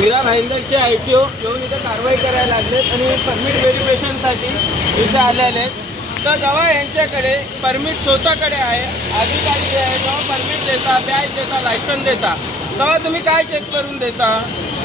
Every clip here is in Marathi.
मीरा भाईंदरचे ITO येऊन इथे कारवाई करायला लागलेत आणि परमिट व्हेरिफिकेशनसाठी इथे आलेले आहेत. तर जेव्हा यांच्याकडे परमिट स्वतःकडे आहे, अधिकारी आहे, जेव्हा परमिट देता, बॅच देता, लायसन देता, तेव्हा तुम्ही काय चेक करून देता?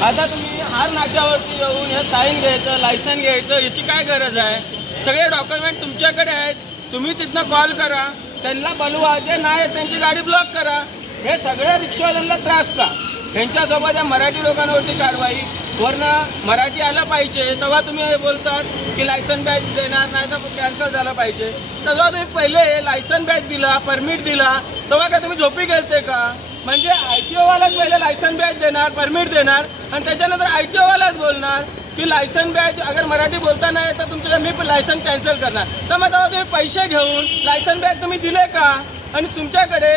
आता तुम्ही हार नाक्यावरती येऊन हे साईन घ्यायचं, लायसन घ्यायचं, याची काय गरज आहे? सगळे डॉक्युमेंट तुमच्याकडे आहेत. तुम्ही तिथनं कॉल करा, त्यांना बोलवा, जे नाही त्यांची गाडी ब्लॉक करा. हे सगळ्या रिक्षावाल्यांना त्रास का? यांच्यासोबत या मराठी लोकांवरती कारवाई, वरनं मराठी आलं पाहिजे. तेव्हा तुम्ही हे बोलतात की लायसन बॅच देणार नाही तर कॅन्सल झालं पाहिजे. तर जेव्हा तुम्ही पहिले लायसन बॅच दिला, परमिट दिला, तेव्हा का तुम्ही झोपी गेलते का? म्हणजे ITOवालाच पहिले लायसन बॅच देणार, परमिट देणार आणि त्याच्यानंतर ITOवालाच बोलणार की लायसन बॅच अगर मराठी बोलता नाही तर तुमच्याकडे मी लायसन कॅन्सल करणार. तर मग तेव्हा तुम्ही पैसे घेऊन लायसन बॅच तुम्ही दिले का? आणि तुमच्याकडे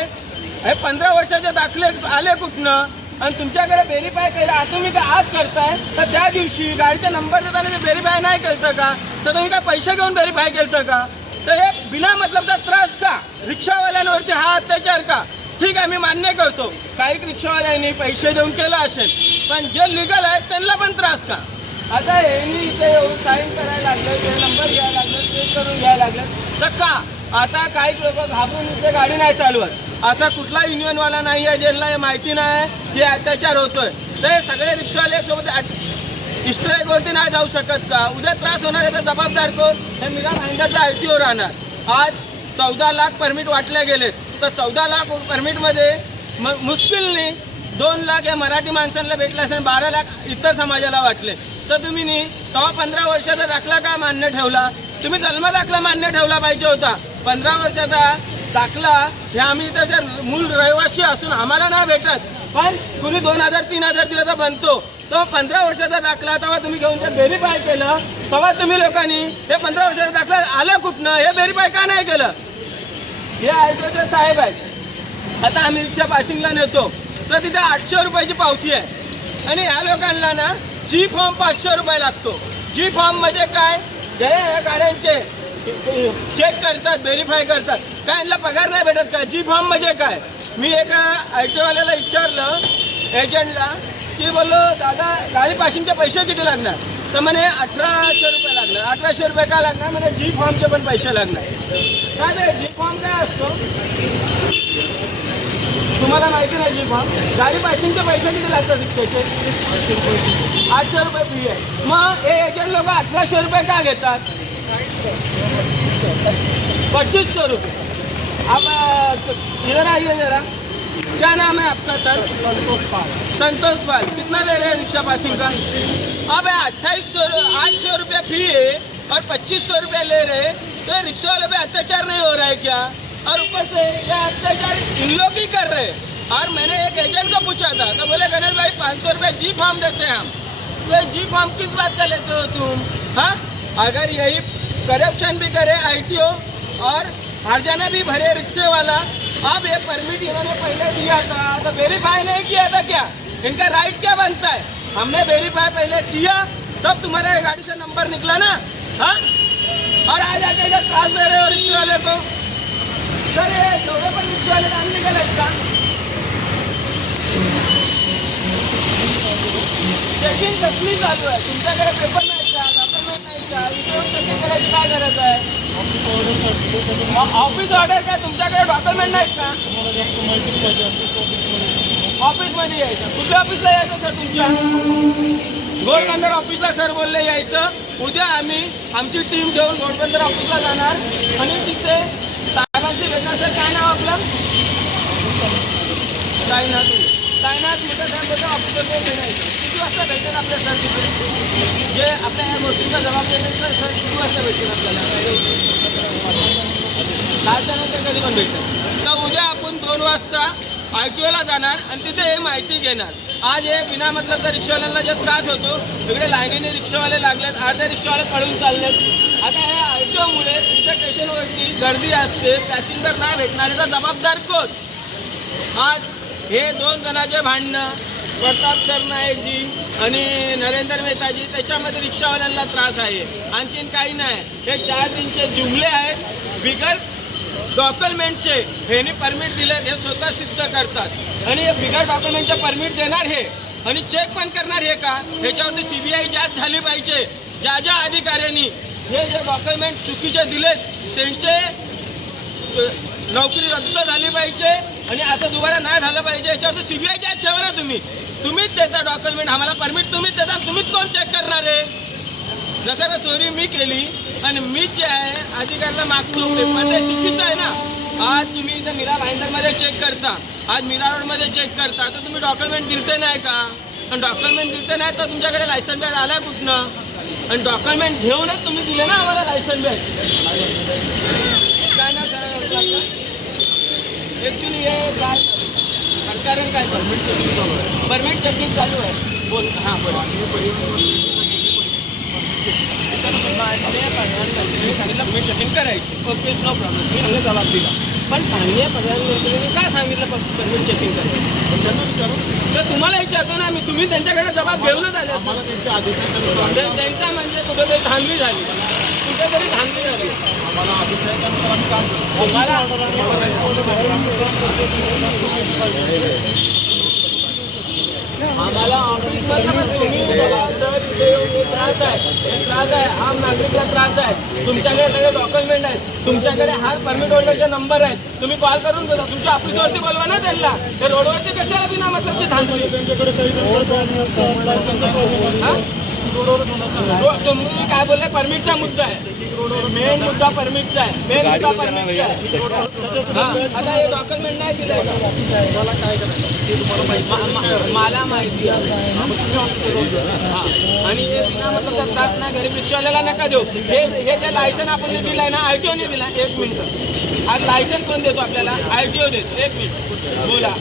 हे 15 वर्षाचे दाखले आले कुठनं? आणि तुमच्याकडे व्हेरीफाय केला तुम्ही काय आज करताय, तर त्या दिवशी गाडीचा नंबर देताना ते व्हेरीफाय नाही केलं का? तर तुम्ही काय पैसे घेऊन व्हेरीफाय केलं का? तर हे बिना मतलबचा त्रास का? रिक्षावाल्यांवरती हा अत्याचार का? ठीक आहे, मी मान्य करतो काही रिक्षावाल्यांनी पैसे देऊन केलं असेल, पण जे लिगल आहेत त्यांना पण त्रास का? आता यांनी इथे येऊन साईन करायला लागले, ते नंबर घ्यायला लागले, चेक करून घ्यायला लागले, तर का? आता काही लोक घाबरून इथे गाडी नाही चालवत. असा कुठला युनियनवाला नाही आहे ज्यांना हे माहिती नाही की अत्याचार होतोय. तर हे सगळे रिक्षावाले सोबत स्ट्राईकवरती नाही जाऊ शकत का? उद्या त्रास होणार आहे तर जबाबदार कोण? हे मीरा भाईंदरचा ITO राहणार. आज 14 लाख परमिट वाटले गेलेत, तर 14 लाख परमिटमध्ये मुश्किलने 2 लाख या मराठी माणसांना भेटले असेल, 12 लाख इतर समाजाला वाटले. तर तुम्ही तेव्हा 15 वर्षाचा दाखला का मान्य ठेवला? तुम्ही जन्म दाखला मान्य ठेवला पाहिजे होता. 15 वर्षाचा दाखला हे आम्ही त्याच्या मूळ रहिवासी असून आम्हाला नाही भेटत, पण कुणी 2000-3000 दिलं तर बनतो. तेव्हा 15 वर्षाचा दाखला तेव्हा तुम्ही घेऊन जर व्हेरीफाय केलं, तेव्हा तुम्ही लोकांनी हे 15 वर्षाचा दाखला आलं कुठनं हे व्हेरीफाय का नाही केलं? हे ITOचे साहेब आहेत. आता आम्ही रिक्षा पासिंगला नेतो तर तिथे 800 रुपयाची पावती आहे आणि ह्या लोकांना ना G फॉर्म 500 रुपये लागतो. G फॉर्म म्हणजे काय? जे गाड्यांचे चेक करतात, व्हेरीफाय करतात, काय यांना पगार नाही भेटत का? G फॉर्म म्हणजे काय? मी एका ITOवाल्याला विचारलं एजंटला की बोललो दादा गाडी पासिंगचे पैसे किती लागणार? तर म्हणे 1800 रुपये लागणार. 1800 रुपये काय लागणार? म्हणजे G फॉर्मचे पण पैसे लागणार. काय ते G फॉर्म काय असतो तुम्हाला माहिती नाही? G फॉर्म गाडी पासिंगचे पैसे किती लागतात रिक्षाचे? 800 रुपये फी आहे. मग हे एजंट लोक 1800 रुपये का घेतात? 2500 रुपये. आप इधर आइए जरा, क्या नाम है आपका सर? संतोष पाल. कितना ले रहे हैं रिक्शा पासिंग का? अब 800 रुपये फी है और 2500 रुपये ले रहे, तो रिक्शा वाले पे अत्याचार नहीं हो रहा है क्या? और ऊपर से ये अत्याचार इन लोग ही कर रहे हैं. और मैंने एक एजेंट को पूछा था तो बोले गणेश भाई 500 रुपये G फॉर्म देते हैं हम. तो G फॉर्म किस बात का लेते हो तुम? हाँ, अगर यही करप्शन भी करे ITO और हर्जाना भी भरे रिक्शे वाला, अब ये परमिट इन्होंने पहले दिया था तो वेरीफाई नहीं किया था क्या? इनका राइट क्या बनता है? हमने वेरीफाई पहले किया तब तुम्हारे गाड़ी का नंबर निकला ना. हाँ, और आज आके इधर त्रास दे रहे हो रिक्शे वाले को. सर ये दोनों पर रिक्शे वाले काम निकल का? चेकिंग कसली चालू आहे? तुमच्याकडे पेपर नाही का? डॉक्युमेंट नाही का? इथे चेकिंग करायची काय गरज आहे? ऑफिस ऑर्डर काय तुमच्याकडे डॉक्युमेंट नाहीत का? ऑफिसमध्ये यायचं. कुठल्या ऑफिसला यायचं सर? तुमच्या घोडबंदर ऑफिसला सर बोलले यायचं. उद्या आम्ही आमची टीम घेऊन घोडबंदर ऑफिसला जाणार आणि तिथे साहेबांशी भेटणार. सर काय नाव आपलं? साईनाथ मोठ्या साहेबांचं ऑफिसवर भेटायचं. किती वाजता भेटेल आपल्या सर तिथे? जे आपल्या ह्या गोष्टींचा जबाबदारी सर सर किती वाजता भेटेल आपल्याला? नंतर कधी पण भेटतं. तर उद्या आपण 2 वाजता ITOला जाणार आणि तिथे हे माहिती घेणार. आज हे बिना मतलबच्या रिक्षावाल्यांना जे त्रास होतो, तिकडे लाईनीने रिक्षावाले लागलेत, अर्धे रिक्षावाले पळून चाललेत. आता हे ITOमुळे तुमच्या स्टेशनवरती गर्दी असते, पॅसेंजर नाही भेटणार, याचा जबाबदार कोण? आज हे 2 जणांचे भांडणं, प्रताप सरनाईकजी आणि नरेंद्र मेहताजी, त्याच्यामध्ये रिक्षावाल्यांना त्रास आहे. आणखीन काही नाही. हे 4 दिनचे जुमले आहेत बिगर डॉक्युमेंटचे. ह्यांनी परमिट दिले हे स्वतः सिद्ध करतात आणि हे बिगर डॉक्युमेंटचे परमिट देणार हे आणि चेक पण करणार हे का, ह्याच्यावरती CBI जांच झाली पाहिजे. ज्या ज्या अधिकाऱ्यांनी हे जे डॉक्युमेंट चुकीचे दिलेत त्यांचे नोकरी रद्द झाली पाहिजे आणि असं दुबारा नाही झालं पाहिजे. याच्यावरती CBI जांच ठेवा ना तुम्हीच देता डॉक्युमेंट, आम्हाला परमिट तुम्हीच देता, तुम्हीच कोण चेक करणार आहे. जसं का चोरी मी केली आणि मीच जे आहे अधिकाऱ्याला मागतो पेपर, ते चुकीचं आहे ना. आज तुम्ही इथं मीरा भाईंदरमध्ये चेक करता, आज मीरा रोडमध्ये चेक करता, तर तुम्ही डॉक्युमेंट दिलते नाही का. आणि डॉक्युमेंट दिलते नाही तर तुमच्याकडे लायसन बॅग आला कुठनं, आणि डॉक्युमेंट घेऊनच तुम्ही दिले ना आम्हाला लायसन बॅग. काय ना करायला लागतं ॲक्च्युली हे काय सरकारने काय परमिट चेकिंग चालू आहे. बोल हां बोला. सांगितलं परमिट चेकिंग करायची, ओके नो प्रॉब्लेम, मी हल्ले जबाब दिला. पण माननीय प्रधानमंत्र्यांनी काय सांगितलं परमिट चेकिंग करायचं, तर तुम्हाला विचारतो ना मी, तुम्ही त्यांच्याकडे जबाब घेऊनच आले. त्यांचा म्हणजे कुठेतरी धांदली झाली, कुठेतरी धांदली झाली. आम्हाला त्रास आहे, आम नागरिकला त्रास आहे. तुमच्याकडे सगळे डॉक्युमेंट आहेत, तुमच्याकडे हा परमिट होल्डरचे नंबर आहेत, तुम्ही कॉल करून बोला, तुमच्या ऑफिसवरती बोलवा ना त्यांना. ते रोडवरती कशाला बिना मतलब ते थांबली. तुम्ही काय बोलले, परमिटचा मुद्दा आहे, मेन मुद्दा परमिटचा आहे, मेन मुद्दा परमिटचा आहे. आता हे डॉक्युमेंट नाही दिले मला माहिती आहे. हां, आणि हे बिना मतलब त्रास नाही, गरीब रिक्षावाल्याला नका देऊ. हे जे लायसन आपण दिलं आहे ना, RTOने दिला. 1 मिनिट, आज लायसन कोण देतो आपल्याला, RTO देतो. 1 मिनिट बोला.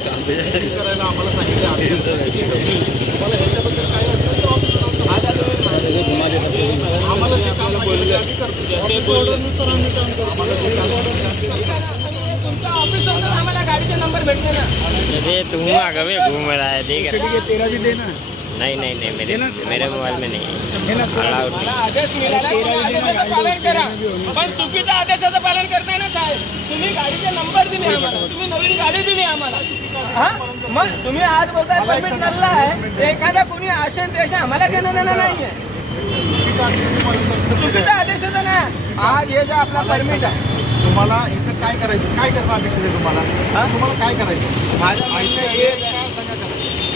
तुमच्या ऑफिस आम्हाला गाडीचे नंबर भेटले ना. अरे तुम आगे घूम रहा है, देख तेरा भी देना. नहीं मेरे मोबाईल में नहीं. मला आदेश मिळाला, आदेशाचं पालन करा. पण चुकीचं आदेशाचं पालन करताय ना साहेब. तुम्ही गाडीचे नंबर दिले आम्हाला, तुम्ही नवीन गाडी दिली आम्हाला. हा मग तुम्ही आज बोलताय परमिट नल्ला आहे, एखादा कोणी आशेन ते आम्हाला घेणं देणं नाही आहे. चुकीचा आदेशाचं ना. आज हे जो आपला परमिट आहे, तुम्हाला इथं काय करायचं, काय करणं अपेक्षित आहे तुम्हाला काय करायचं. माझ्या माहिती हे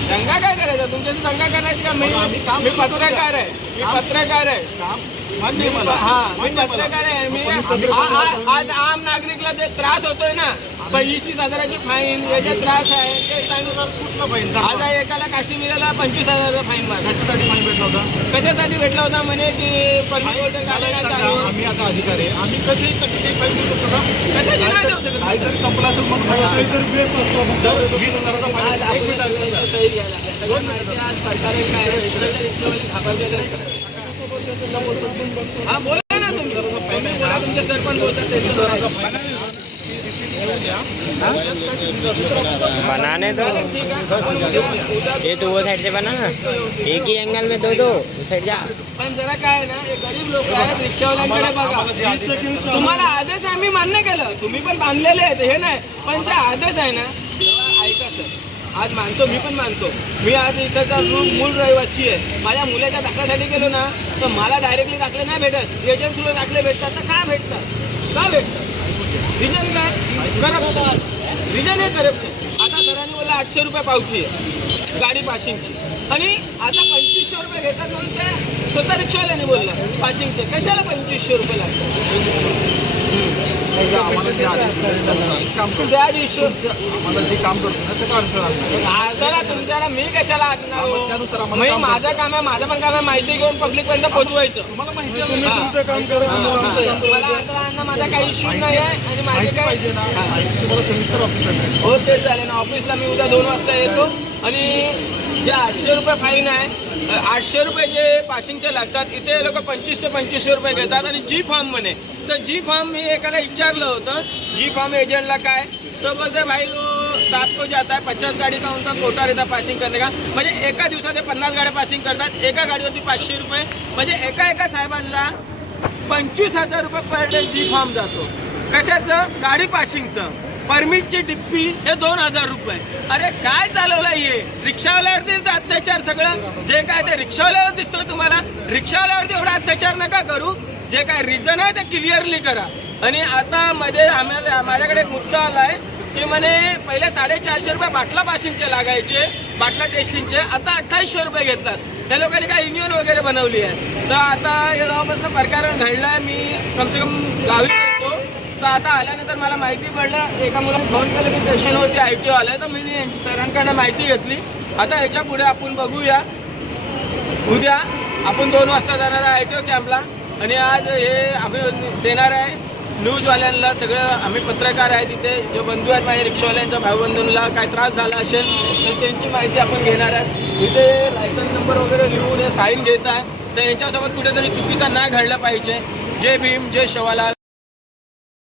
दंगा काय करायचा, तुमच्याशी दंगा करायची का. मी पत्रकार आहे, मान्य मला. मी पत्रकार आहे. मी आज आम नागरिकला जे त्रास होतोय ना, 25,000ची फाईन, याचा त्रास आहे ते कुठलं फाईन, आज एकाला काश्मीरला 25,000 फाईन मारला. कशासाठी फाईन भेटला होता, कशासाठी भेटला होता म्हणे की आम्ही आता अधिकारी आहे, आम्ही कशाची फाईन देऊ शकतो का. कशाची नाही देऊ शकत. काहीतरी संपला असेल मग 20,000चा फाईन. आज सरकारने काय हा बोला ना तुम्ही बोला, तुमचे सरपंच बोलतात बनाने दो. ये तो वो साइड से बना ना, एक ही एंगल में दो उस साइड जा. पण जरा काय आहे ना, हे गरीब लोक आहेत, रिक्षावाल्यांकडे बघा. तुम्हाला आदेश आम्ही मान्य केलं, तुम्ही पण बांधलेले आहेत, हे नाही. पण जे आदेश आहे ना, ऐका सर, आज मानतो, मी पण मानतो. मी आज इथंचा मूळ रहिवासी आहे. माझ्या मुलाच्या दाखल्यासाठी गेलो ना, तर मला डायरेक्टली दाखले नाही भेटत, एजंट थ्रू दाखले भेटतात. तर का भेटतात रिजन काय, करप्शन. रिजन हे करप्शन. आता सरांनी बोलला 800 रुपये पावती आहे गाडी पासिंगची, आणि आता 2500 रुपये घेतात म्हणून ते स्वतः रिक्षावाल्याने बोललं पासिंगचे. कशाला 2500 रुपये लागतात. तुमच्याला मी कशाला आणणार. माझं काम आहे, माझं पण काम आहे माहिती घेऊन पब्लिक पर्यंत पोहोचवायचं. मला माझा काही इश्यू नाही आहे, आणि माझे काय हो ते चालेल ना. ऑफिसला मी उद्या 2 वाजता येतो. आणि जे 800 रुपये फाईन आहे, 800 रुपये जे पासिंगचे लागतात, इथे लोक 2500 ते 2500 रुपये घेतात. आणि जी फॉर्म म्हणे, तर जी फॉर्म मी एकाला विचारलं होतं, जी फॉर्म एजंटला काय, तर बोलते भाई 7 को जाता है, 50 गाड़ी का उनका कोटा रहता पासिंग करने का. म्हणजे एका दिवसात 50 गाड्या पासिंग करतात, एका गाडीवरती 500 रुपये. म्हणजे एका साहेबांना 25,000 रुपये पर डे जी फॉर्म जातो. कशाचं, गाडी पासिंगचं. परमिटची डिप्पी हे 2000 रुपये. अरे काय चालवलं हे? रिक्षावाल्यावरती तर अत्याचार सगळं जे काय ते रिक्षावाल्यावर दिसतोय तुम्हाला. रिक्षावाल्यावरती एवढा अत्याचार नका करू. जे काय रिझन आहे ते क्लिअरली करा. आणि आता मध्ये माझ्याकडे एक मुद्दा आला आहे की म्हणे पहिले 450 रुपये बाटला पासिंगचे लागायचे, बाटला टेस्टिंगचे, आता 2800 रुपये घेतलात. त्या लोकांनी काय युनियन वगैरे बनवली आहे. तर आता या गावापासून प्रकार घडला आहे. मी कमसे कम गावी येतो. तर आता आल्यानंतर मला माहिती पडलं एका मुलाने फोन केलं की स्टेशनवरती ITO आलं. तर मी सरांकडनं माहिती घेतली. आता ह्याच्या पुढे आपण बघूया. उद्या आपण 2 वाजता जाणार आहे ITO कॅम्पला. आणि आज हे आम्ही देणार आहे न्यूजवाल्यांना. सगळं आम्ही पत्रकार आहे तिथे. जे बंधू आहेत माझ्या रिक्षावाल्यांच्या भाऊबंधूंना काय त्रास झाला असेल तर त्यांची माहिती आपण घेणार आहे. इथे लायसन्स नंबर वगैरे लिहून हे साईन घेत आहे. तर यांच्यासोबत कुठेतरी चुकीचं नाही घडलं पाहिजे. जय भीम, जय शिवलाल.